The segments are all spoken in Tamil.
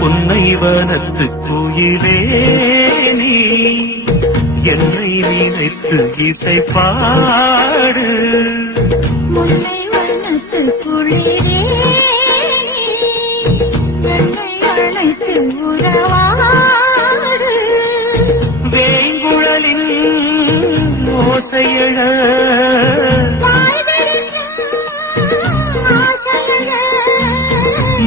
புன்னைவனத்து குயிலே நீ என்னை நினைத்து இசை பாடு. முல்லைவனத்து குளிரே என்னை அழைத்து உறவாடு. வேங்குழலின் ஓசையழ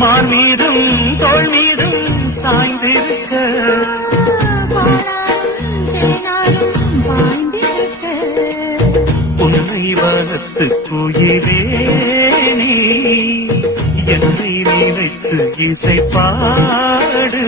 மான் மீதும் தோள் மீதும் சாய்ந்திருக்க உன்னை வளர்த்து குயிலே நீ என்னை நினைத்து இசை பாடு.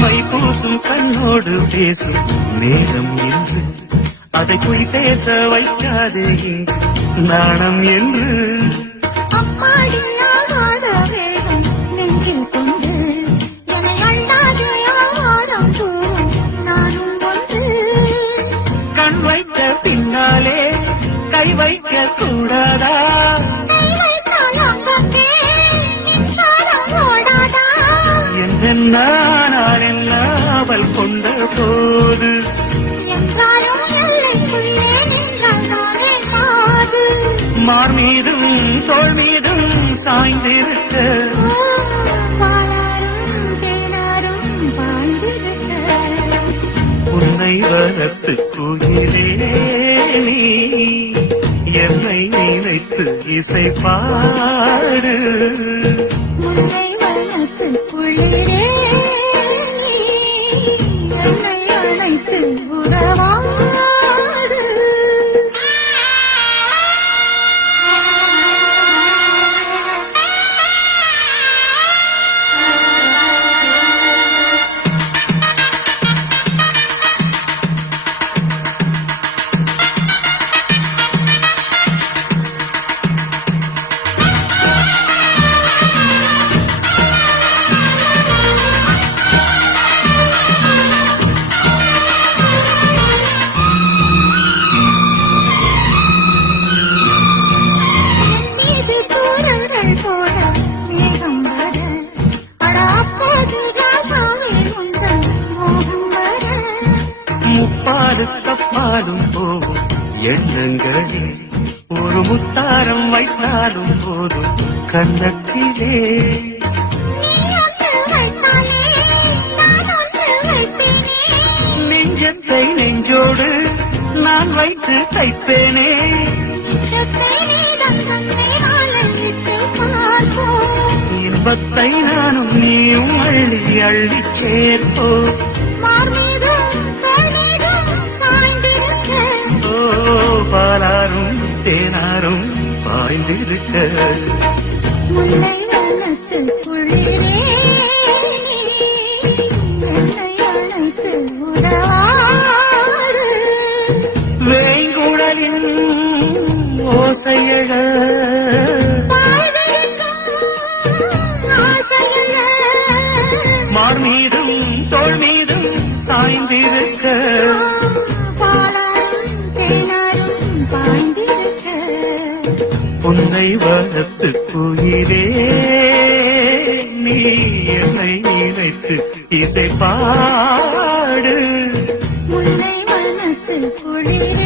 மைபூசும் கண்ணோடு பேசும் நேரம் என்று அதை போய் பேச வைக்காதே நாணம் என்று. அம்மாடியாட வேகம் நெஞ்சில் கொண்டு என்னை அண்டாது யாரும் தூரும் நானும் ஒன்று. கண் வைத்த பின்னாலே கை வைக்க கூடாதா? என்ன அவள் கொண்ட போது மார் மீதும் தோள் மீதும் சாய்ந்திருக்க உன்னை வளர்த்து குயிலே நீ என்னை நினைத்து இசை பாடு. குளிரே என்னை அழைத்து உறவாடு. முப்பாடு தப்பாலும் போகும் எண்ணங்களே ஒரு முத்தாரம் வைத்தாலும் போதும் கன்னத்திலே. நெஞ்சத்தை நெஞ்சோடு நான் வைத்து தைப்பேனே. இன்பத்தை நானும் நீயும் அள்ளி அள்ளி சேர்ப்போ. பாலாரும் தேனாரும் பாய்ந்திருக்க முல்லைவனத்து குளிரே என்னை அழைத்து உறவாடு. வேங்குழலின் ஓசையழ மார் மீதும் தோள் மீதும் சாய்ந்திருக்க உன்னை வளர்த்து குயிலே நீ என்னை நினைத்து இசை பாடு. முல்லைவனத்து குளிரே